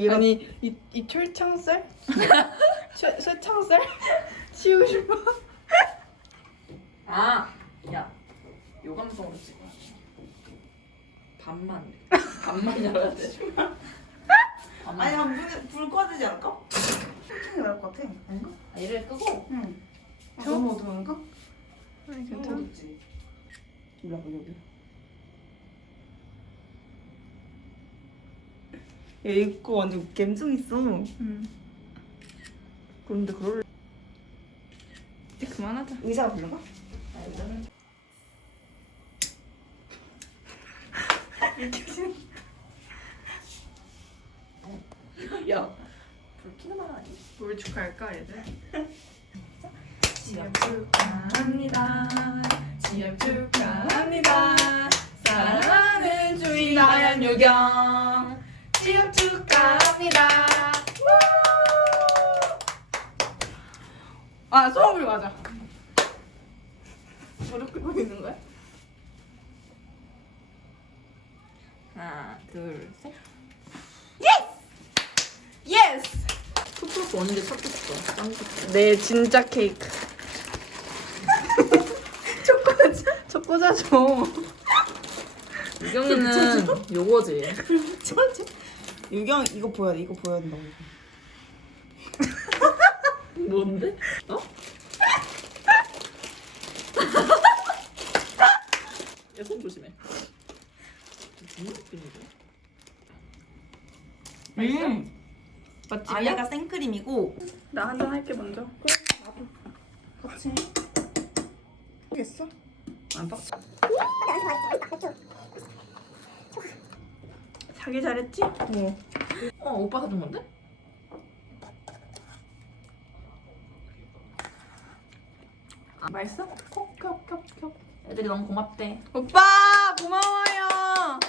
얘가 아니 이, 이 철창살? 철, 철창살? 치우고 싶어. 아, 야, 요 감성으로 찍어. 반만, 반만 열어야 돼. 반만. 아니 한불 불 꺼지지 않을까? 천천히 나올 것 같아. 아닌가? 아, 얘를 끄고. 응. 저? 너무 어두운가? 아니 괜찮아. 어둡지. 와봐 여기. 야 이거 완전 감성 있어. 응. 그런데 그럴 이제 그만하자. 의자가 별로가? 야, 불 켜는 말 아니? 뭘 축하할까 얘들? 지압 축하합니다. 지압 축하합니다. 사랑하는 주인 하얀 유경. 지압 축하합니다. 아 소원불 맞아. 무릎 꿇고 있는 거야? 하나, 둘, 셋. 예스! 내 진짜 케이크. 초코자, 초코자 줘. 유경이는 요거지. 천재. 유경 이거 보여야 돼. 이거 보여야 된다고. 뭔데? 어? 야, 손 조심해. 무슨 느낌이지? 음. 맛집이야? 안에가 생크림이고. 나 한잔 할게 먼저. 같이. 하겠어? 안 빡쳐. 자기 잘했지? 어. 어, 오빠 사준 건데? 맛있어? 콕 콕 콕 콕. 애들이 너무 고맙대. 오빠 고마워요.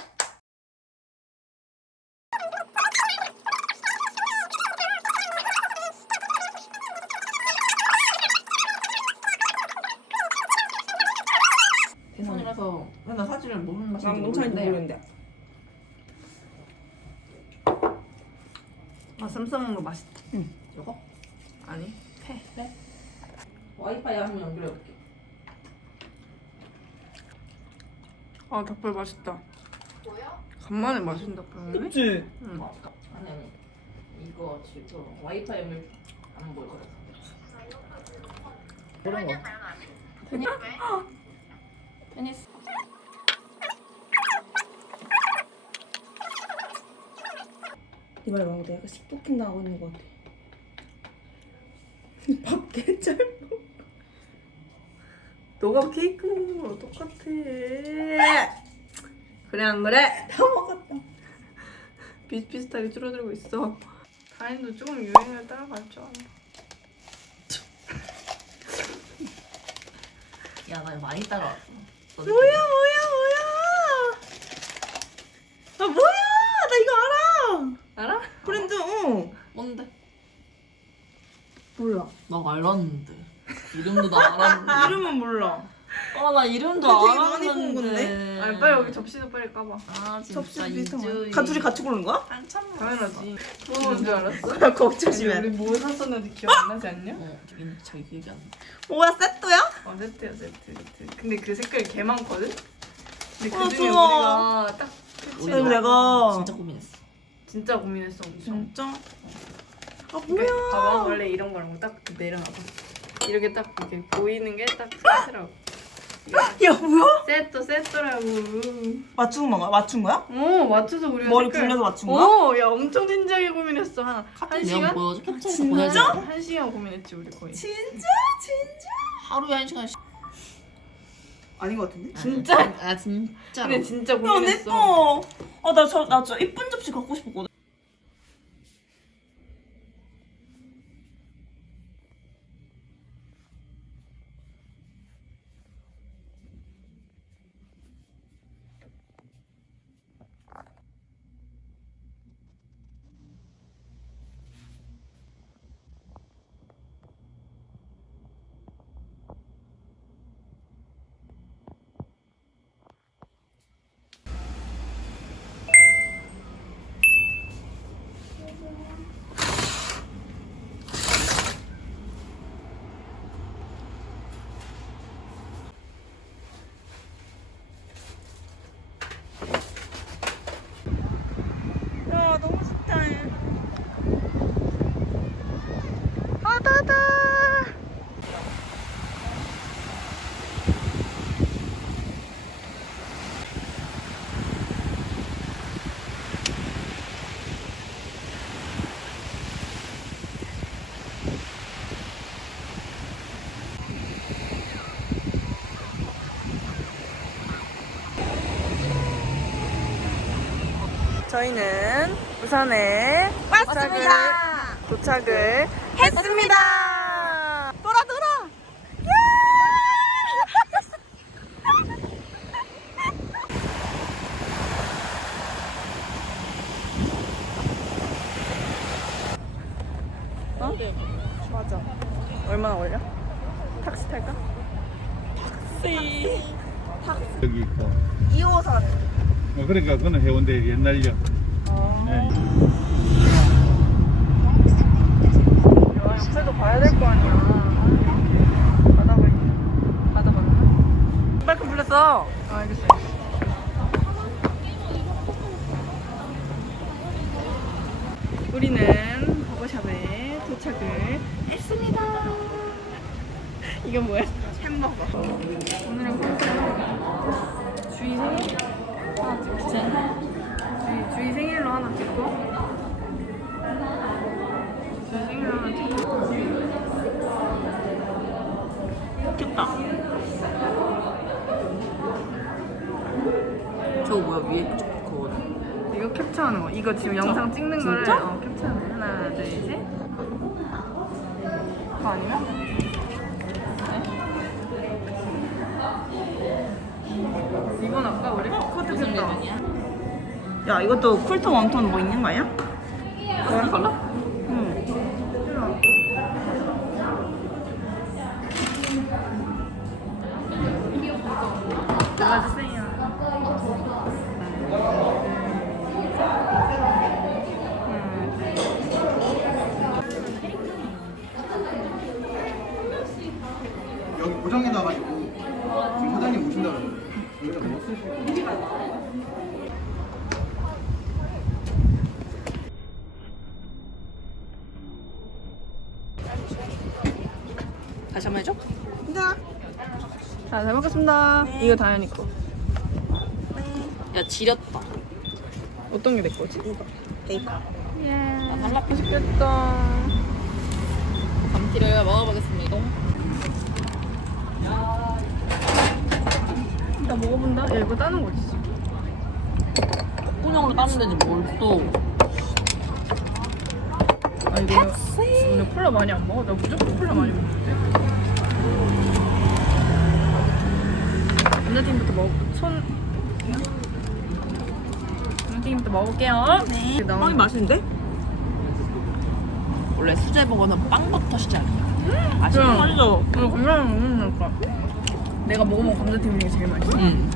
대선이라서 맨날 사진을 모르는 맛인지 난 몽찬이 모르는데 모르는데. 아 쌈싸먹는 거 맛있다. 이거? 아니 회. 와이파이 한번 연결해볼게. 아 닭발 맛있다. 간만에 맛있는 닭발이네. 그치? 응. 어, 아니 아니 이거 지금 와이파이 연결 안 보여. 이런 거. 테니 테니스. 이 말이 많고 내가 식도킹 나고 있는 것 같아. 밖에 짧아. 너가 케이크 먹는 거랑 똑같아. 그래 안 그래? 다 먹었다. 비슷비슷하게 줄어들고 있어. 다인도 조금 유행을 따라갈 줄 알아. 야, 나 이거 많이 따라왔어. 너 뭐야 뭐야 뭐야. 아 뭐야 나 이거 알아. 알아? 브랜드 어. 뭔데? 몰라. 나 알았는데. 이름도 나 알았는데. 이름은 몰라. 아, 나 이름도 되게 알았는데. 많이 본 건데? 아니 빨리 여기 접시도 빨리 까봐. 아, 진짜 접시 비슷한. 거. 가 둘이 같이 고르는 거야? 한참 당연하지. 뭐 먹는 줄 알았어? 조심해. 우리 뭐 샀었는데 기억 안 나지 않냐? 어, 저기 자기 기억이 안 나. 뭐야 세트야? 어 세트야 세트 세트. 근데 그 색깔이 개 많거든? 근데 아, 그 중에 좋아. 우리가 딱 아니, 내가 진짜 고민했어. 진짜 고민했어 엄청. 진짜? 아 뭐야? 봐봐 원래 이런 거랑 딱 내려놔봐. 이렇게 딱 이렇게 보이는 게 딱 세트라고. 야 뭐야? 세트 세트라고. 맞춘 건가? 맞춘 거야? 어 맞춰서 우리가 머리 굴려서 맞춘 거야? 어, 야 엄청 진지하게 고민했어 한, 한 시간? 보여줘. 캡처해서 진짜? 보내줘. 한 시간 고민했지 우리 거의 진짜? 진짜? 하루에 한 시간씩. 아닌 것 같은데? 진짜? 아, 진짜. 근데 진짜 야 고민했어 예뻐. 아나저나저 이쁜 접시 갖고 싶었거든. 저희는 부산에 왔습니다. 도착을 했습니다. 돌아 돌아. 어? 맞아. 얼마나 걸려? 택시 탈까? 택시. 여기 있고. 2호선. 어, 그러니까 그거는 해운대 옛날이야. 네. 야, 옆에도 봐야 될 거 아니야. 바다가 있네. 바다 맞나? 빨리 불렀어. 아, 알겠어. 우리는 버거샵에 도착을 했습니다. 이건 뭐야? 햄버거. 오늘은? 주희 생일? 하나 찍지? 주희, 주희 생일로 하나 찍고. 주희 생일로 하나 찍고. 좋겠다. 저거 뭐야 위에 그거 이거 캡처하는 거. 이거 지금 영상 찍는 거를 진짜? 어, 캡처하는 거. 하나, 둘, 셋. 그거 아니야? 우리 코드 했다. 야 이것도 쿨톤 웜톤 뭐 있는 거 아니야? 다른 컬러? 자, 잘 먹겠습니다. 이거 다현이 거. 야 지렸다. 어떤 게 내 거지? 이거 베이컨. 예. 맛있겠다. 감튀를 먹어보겠습니다. 나 먹어본다. 야, 이거 따는 거 있어. 콧구녕으로 따면 되지 뭘 또. 아, 이거 오늘 콜라 많이 안 먹어? 나 무조건 콜라 많이 먹는데. 감자튀김부터 먹, 손. 감자튀김부터 먹을게요. 네. 빵이 맛있는데? 원래 수제 버거는 빵부터 시작이야. 맛있어. 그럼. 맛있어. 이거 건강에 먹는 거니까. 내가 먹어본 감자튀김 중에 제일 맛있어. 응.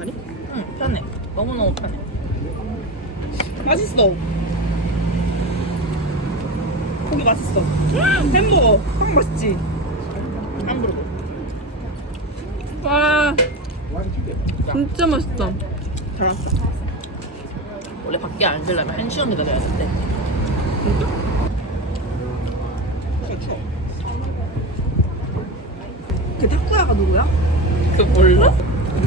아니? 응 편해. 너무 너무 편해. 맛있어. 고기 맛있어. 햄버거 빵 맛있지? 함부르고. 진짜 맛있다. 잘 왔어. 원래 밖에 안 들려면 한 시간 기다려야 된대. 그 타쿠야가 누구야? 그 몰라?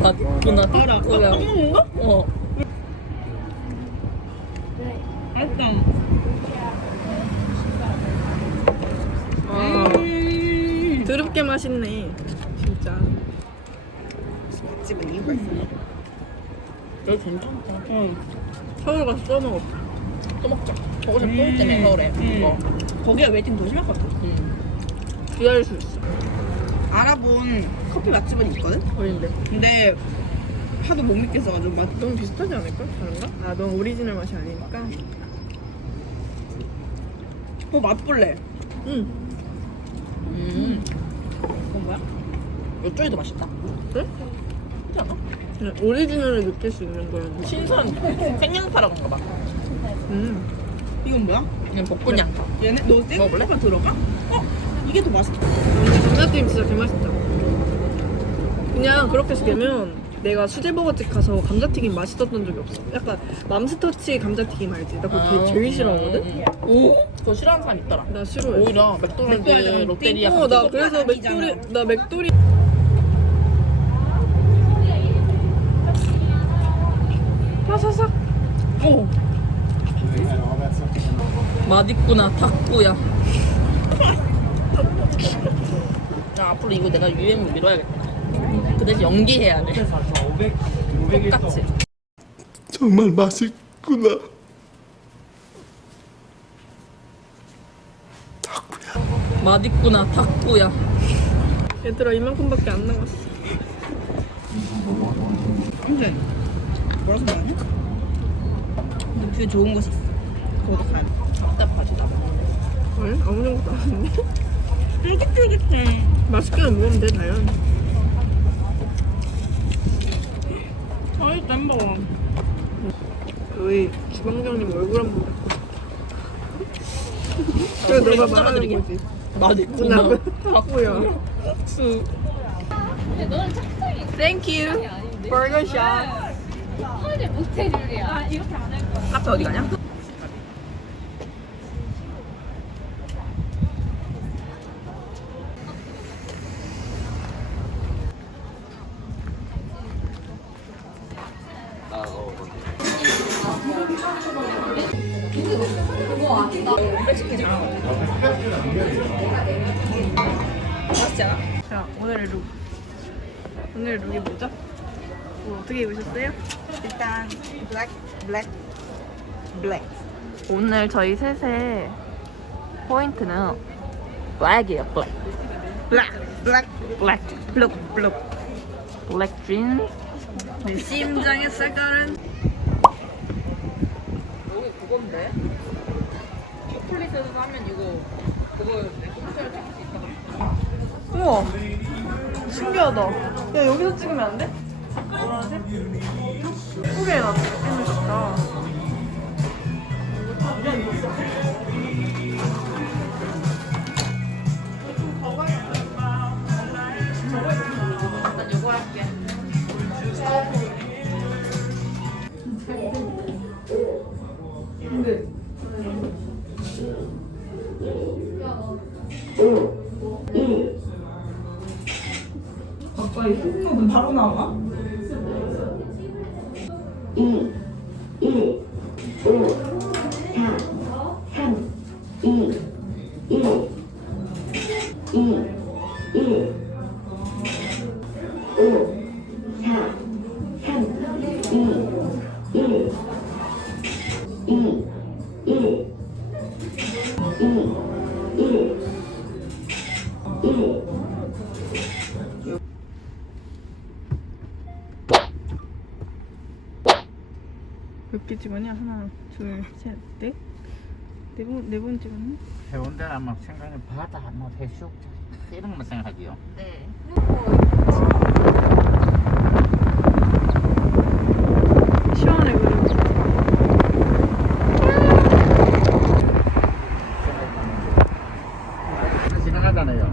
맞구나. 먹는 거? 어. 맛있다. 와, 음. 드럽게 맛있네. 진짜. 집은 이유가 있어. 여기 괜찮다. 응. 서울 가서 써 먹어. 또 먹자. 저거 좀 또올 때문에 서울에. 음. 어. 거기가 웨이팅 더 심하거든. 응. 기다릴 수 있어. 알아본 커피 맛집은 있거든? 어딘데? 근데 하도 못 믿겠어가지고 맛 너무 비슷하지 않을까? 다른가? 아, 넌 오리지널 맛이 아니니까. 어, 맛볼래. 응. 음. 그건 뭐야? 요쪽이 더 맛있다. 그래? 오리지널을 느낄 수 있는 거였는데. 신선 생양파라고 한가 봐. 음. 이건 뭐야? 이건 볶은 양파. 얘네 너 먹어볼래? 생각보다 들어가? 어? 이게 더 맛있다. 근데 감자튀김 진짜 개맛있다. 그냥 그렇게 시키면 내가 수제버거집 가서 감자튀김 맛있었던 적이 없어. 약간 맘스터치 감자튀김 알지? 나 그거 아, 제일 싫어하거든? 음. 오? 그거 싫어하는 사람 있더라. 나 싫어해. 오히려 맥도날드, 맥도날드 롯데리아 어, 나 그래서 아니잖아. 맥도리, 나 맥도리. 사삭. 오. 맛있구나 탁구야. 나 앞으로 이거 내가 유행을 밀어야겠다. 그 대신 연기해야 돼. 똑같이. 정말 맛있 맛있구나 탁구야. 얘들아 이만큼밖에 안 남았어. 근데 뭐라고 말하냐? 뷰 좋은 곳이 있어. 거기 가. 답답하지다. 왜? 아무 정도 안 했네. 쫄깃쫄깃해. 맛있게만 먹으면 돼 다현. 맛있다 햄버거. 너희 주방장님 얼굴 한번 뵙고 싶다. 그래 너가 말하는 거지. 맛있구나. 누나 바꾸야. Thank you. 버거샷. 카페 어디 가냐? 오늘 저희 셋의 포인트는 블랙이에요. 블랙. 블랙, 블랙, 블랙. 블룩, 블룩. 블랙 진. 내 심장의 색깔은 여기 그건데? 초콜릿에서 사면 이거 그거 내 컴퓨터에 찍을 수 있다. 우와 신기하다. 야 여기서 찍으면 안 돼? 노란색? 예쁘게 해놨다. 몇 개 찍었냐? 하나, 둘, 셋, 넷? 네 번, 네 번 찍었나? 해운대는 아마 생각에 바다 뭐 해수욕장 이런 것만 생각하지요. 네. 시원해 그리고 지나가잖아요.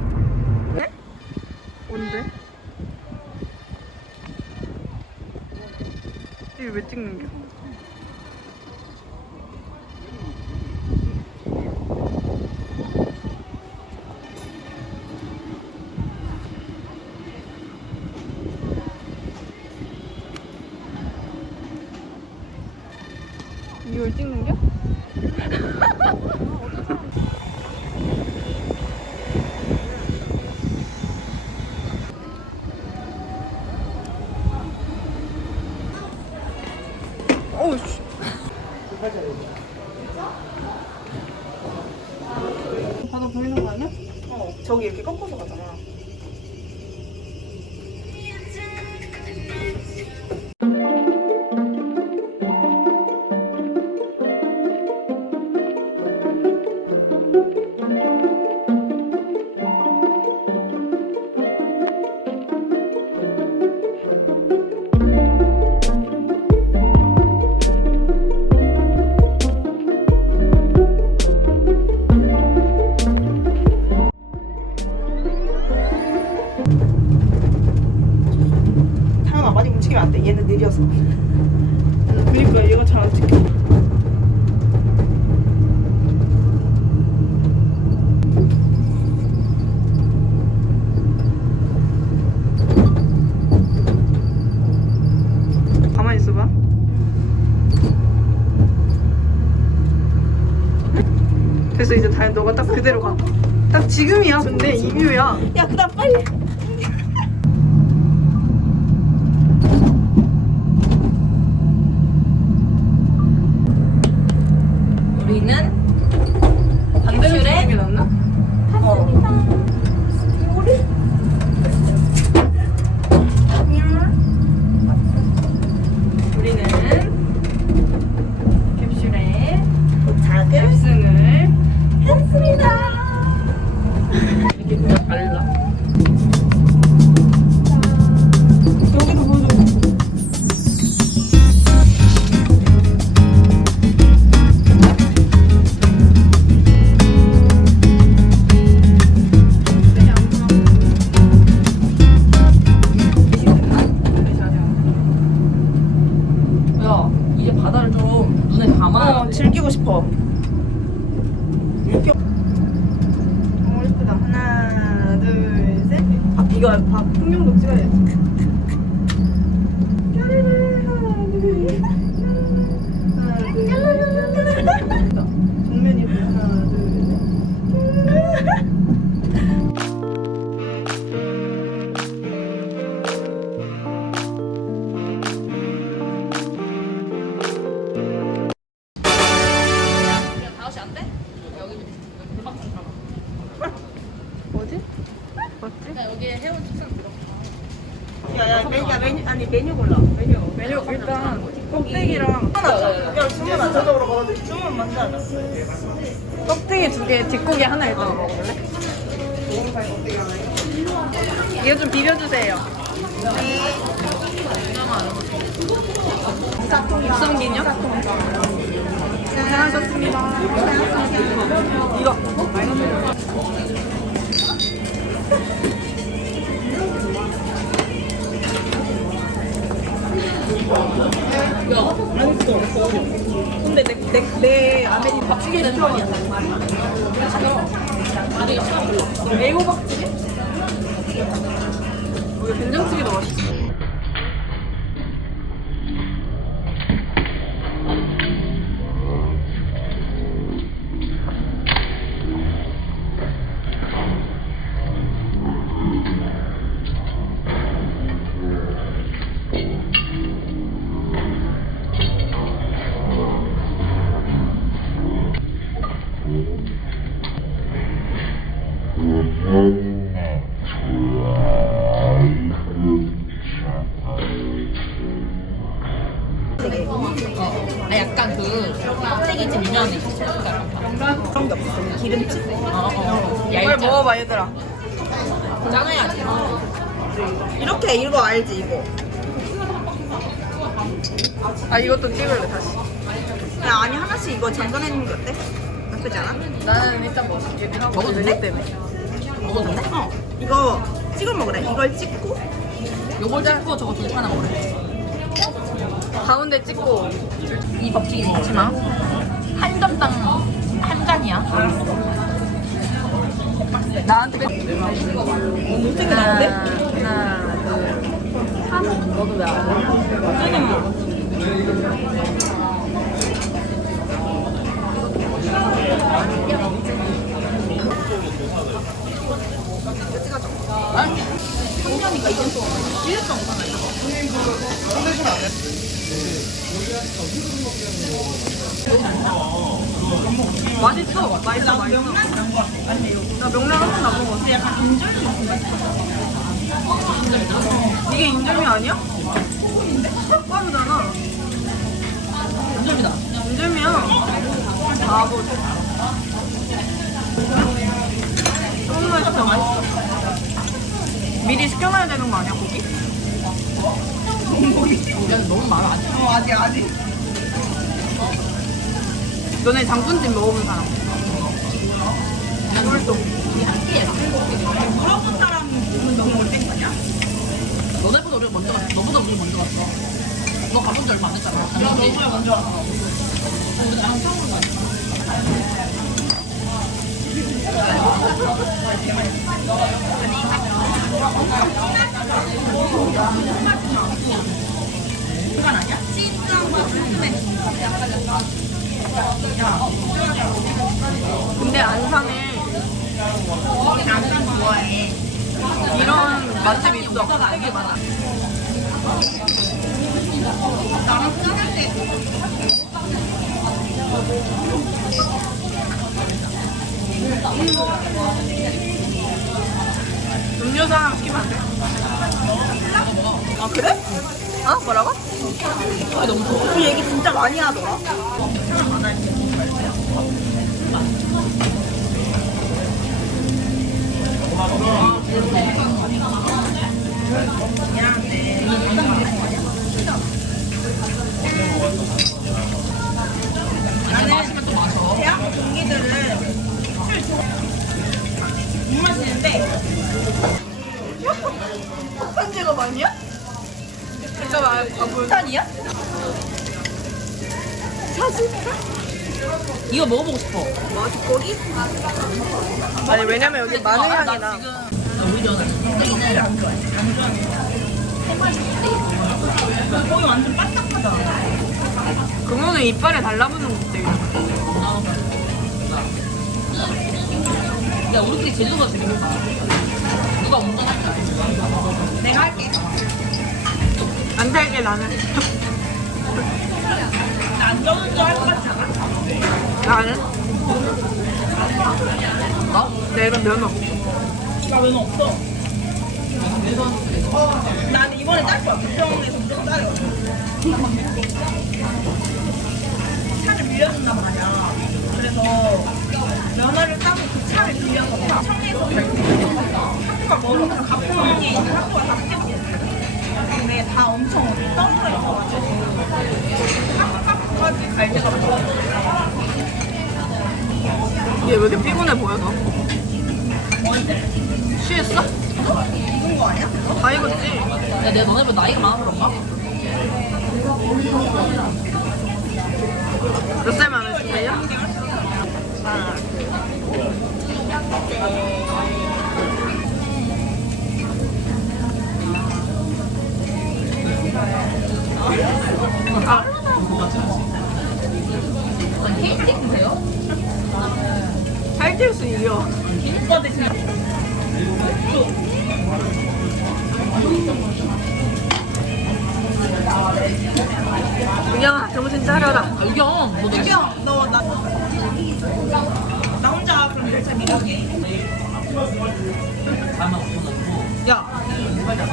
언제? 이거 왜 찍는 게? 이걸 찍는 게? 이뮤야. 야, 그다음 빨리. 껍데기 두 개, 뒷고기 하나 일단 먹어볼래? 이거 좀 비벼주세요. 육성긴요? 고생하셨습니다. 이거. 근데 내, 내, 내 아메리 박치기 싫어. 애호박찌개? 여기 된장찌개도 맛있어. 하나씩 이거 잠궈내 놓는 게 어때? 나쁘지 않아? 나는 일단 먹을게. 먹어도 내 돼? 때문에. 먹어도 돼? 어. 이거 찍어 먹으래. 이걸 찍고 요걸 찍고 저거 둘 하나 먹으래. 가운데 찍고. 이 법칙이 마. 한 점당 한 잔이야. 나한테 몇 못생겨 나온데? 하나, 둘, 삼. 너도 왜안 해? 성년이가 2년 동안 1년 동안 가나 맛있어. 맛있어, 맛있어. 나 명란 한 번도 안 먹었어. 약간 인절미 이게 인절미 아니야? 너무 맛있어. 맛있어. 미리 시켜놔야 되는 거 아니야, 고기? 야, 너무 많아. 아직. 어 아직 아직. 너네 장군찜 먹어본 사람. 꿀도. 물어본 사람 보면 너무 오랜 거냐? 너네보다 우리가 먼저 갔어. 너보다 우리 먼저 갔어. 너 가본 지 얼마 안 됐잖아. 야, 너가 먼저 왔어. 우리 나랑 처음으로 갔어. 근데 안산에. 이런 맛집이 있어. 되게 많아. 나랑 때 음료수 하나 시키면 안 돼? 아 그래? 어? 뭐라고? 그 얘기 진짜 많이 하더라. 나는 대학 동기들은 못 마시는데 편지가 많이야? 괜찮아. 아, 뭐. 탄이야? 이거 먹어보고 싶어. 맛있거기? 아니, 왜냐면 여기 마늘 향이 나. 거기 완전 바삭하잖아. 그거는 이빨에 달라붙는 껍데기. 야 우리끼리 제주도가 재밌다. 누가 운전할까? 내가 할게. 안 탈게, 나는. 나는? 어? 내가 면허. 나 면허 없어. 나는 이번에 딸 거야. 부평에서 무조건 따려. 차를 빌려준단 말이야. 그래서 면허를 따고 그 차를 빌려서 청에서 학교가 멀어. 가평에 있는 학교가 개밖에 없어. 근데 다 엄청 떨어져 있어가지고 학교까지 갈 때가 멀어. 얘왜 이렇게 피곤해 보여서? 언제? 취했어? 익은 거 아니야? 다 익었지? 야 내가 너네보다 나이가 많아 그런가? 몇 살 많으신데요? 아, 케이크인데요? 살찔 수 있어. 오빠 대신 은영아, 정신 차려라. 아 유경 너 내가 형, 너 나. 나 혼자 그럼 열차 밀어게. 야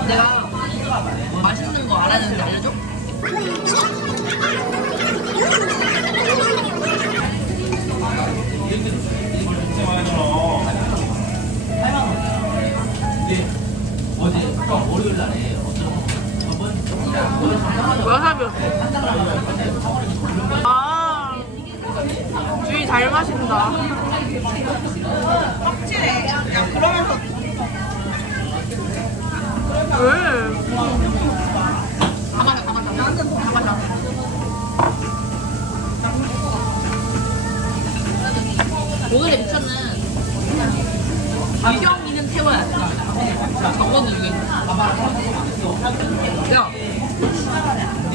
내가 맛있는 거 알아내는지 알려줘? 와사비. 아, 주희 잘 마신다. 확실해. 야, 그러면서 왜? 다 마셔 나한테. 오늘의 미션은 유경이는 태워야 돼 정원은 유경 야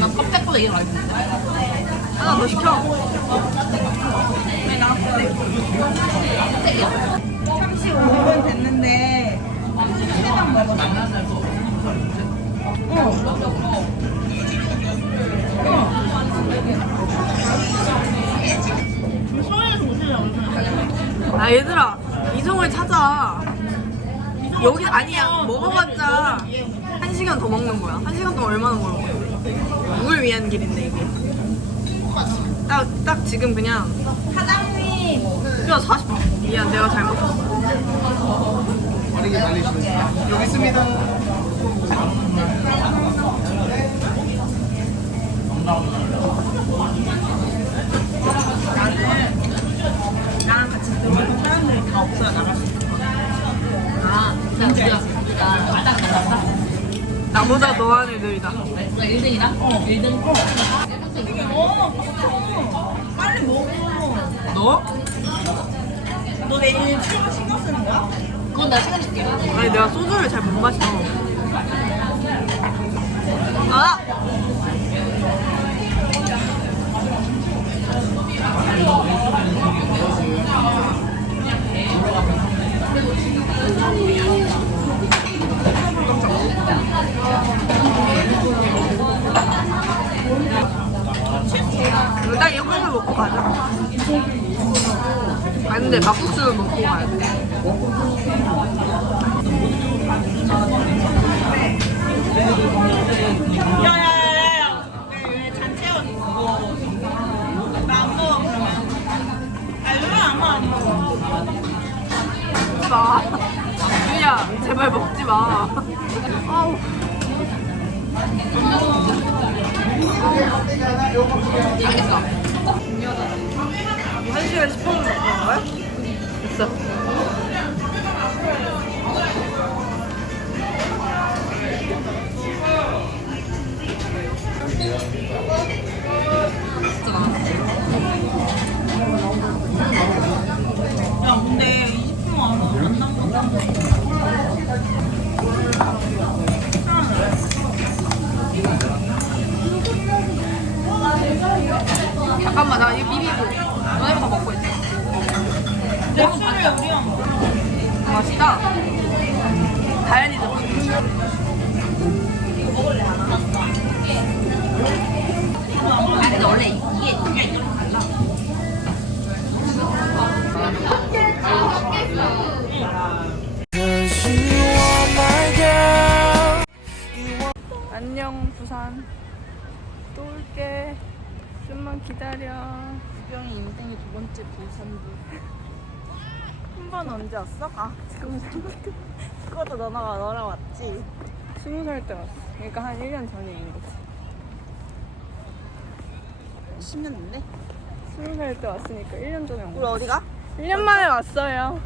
난 컵대보다 얘가 맛있는데 하나 더 시켜. 참치 5분 됐는데 세장 먹었어. 아, 얘들아. 이성을 찾아. 여기, 아니야. 먹어봤자. 한 시간 더 먹는 거야. 한 시간 동안 얼마나 먹는 거야? 누굴 위한 길인데, 이게. 딱, 딱 지금 그냥. 사장님. 야, 40분. 미안, 내가 잘못했어. 빠르게 달리시는 여기 있습니다. 나는 나랑 같이 들어오는 사람들이 다 없어야 나갈 수 있어. 아 진짜 나보다 더한 애들이다. 나 1등이다? 어 1등 어, 어, 빨리 먹어. 너? 너 내일 출근 신경 쓰는 거야? 그건 내가 시간 줄게 아니, 내가 소주를 잘 못 마셔. 아! 나이 거 막국수를 먹고 가자. 아 근데 막국수를 먹고 가야 돼. 아. 유야 제발 먹지 마. 아우. 알겠어. 한 시간 10분 먹는 거야? 됐어. 안녕 부산. 또 올게. 좀만 기다려. 우병이 인생의 두 번째 부산부. 한 번 언제 왔어? 아 지금 그것도 너나가 너랑 왔지? 스무 살 때 왔어. 그러니까 한 1년 전인 거지. 10년 됐네. 스무 살 때 왔으니까 1년 전에 온 우리 거 어디가? 1년 만에 왔어요